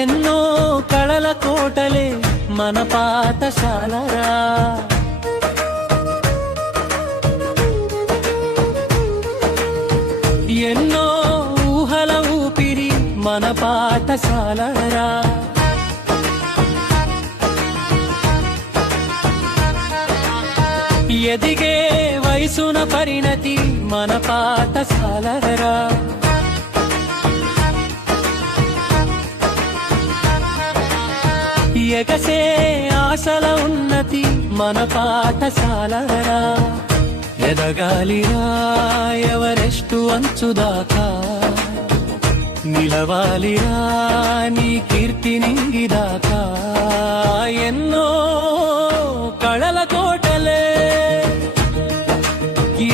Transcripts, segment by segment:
ఎన్నో కళల కోటలే మన పాఠశాలరా. ఎన్నో ఊహల ఊపిరి మన పాఠశాలరా. ఎదిగే వయసున పరిణతి మన పాఠశాలరా. ఎగసే ఆశల ఉన్నతి మన పాఠశాలరా. ఎదగాలిరా ఎవరెస్టు అంచుదాకా, నిలవాలిరా నీ కీర్తి నింగిదాకా. ఎన్నో కళల కోటలే,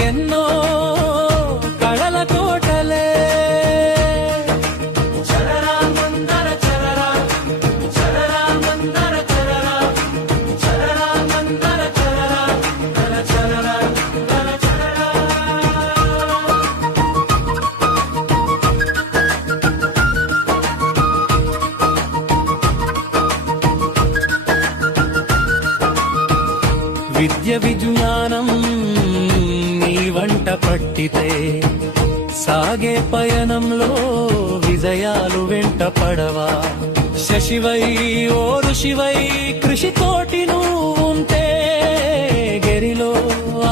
ఎన్నో కళల కోటలే. చలరా మందర చలరా, చలరా మందర చలరా, చలరా మందర చలరా, చలరా చలరా. విద్య విజ్ఞానం నీ వంట పట్టితే, సాగే పయనంలో విజయాలు వెంట పడవా. శశివై ఓ ఋషివై కృషితోటి నువ్వుంటే, గెరిలో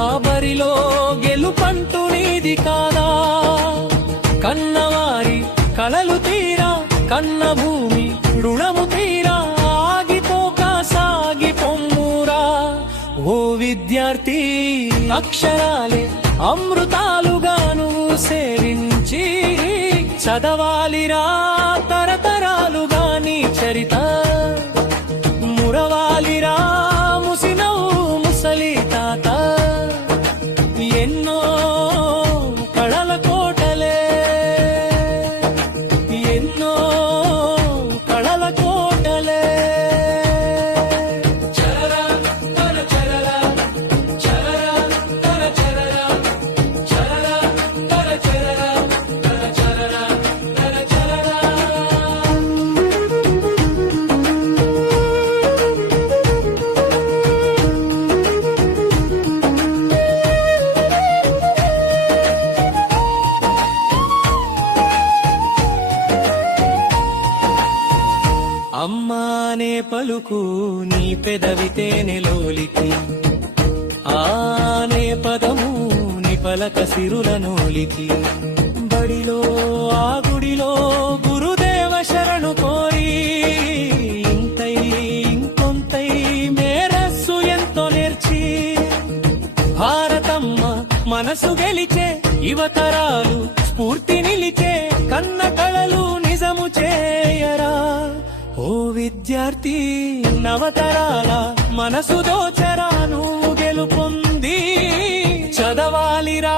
ఆ బరిలో గెలుపంటూ నీది కాదా. కన్నవారి కలలు తీరా, కన్న భూమి రుణము తీరా, ఆగిపోక సాగి పొమ్మురా. ఓ విద్యార్థి అక్షరాలే అమృతాలుగా నువ్వు సేవించి, చదవాలిరా తరతరాలుగా నీ చరిత. మురవాలిరా ముసినవు ముసలి తాత. ఎన్నో కళల కోటలే, ఎన్నో కళల కోటలే. చలరా తర చలరా, చలరా తర చలరా, చలరా తర చలరా, తర చలరా తర చలరా. అమ్మానే పలుకు నీ పెదవితేనె లోలికి, ఆనే పదము నీ పలక సిరుల నోలికి. బడిలో ఆ గుడిలో గురుదేవ శరణు కోరి, ఇంతై ఇంకొంతై మేరస్సు ఎంతో నేర్చి. భారతమ్మ మనసు గెలిచే యువతరాలు స్ఫూర్తి నిలిచే, కన్న కళలు నిజము చేయరా. ఓ విద్యార్థి నవతరాల మనసు దోచరా, నువ్వు గెలుపొంది చదవాలిరా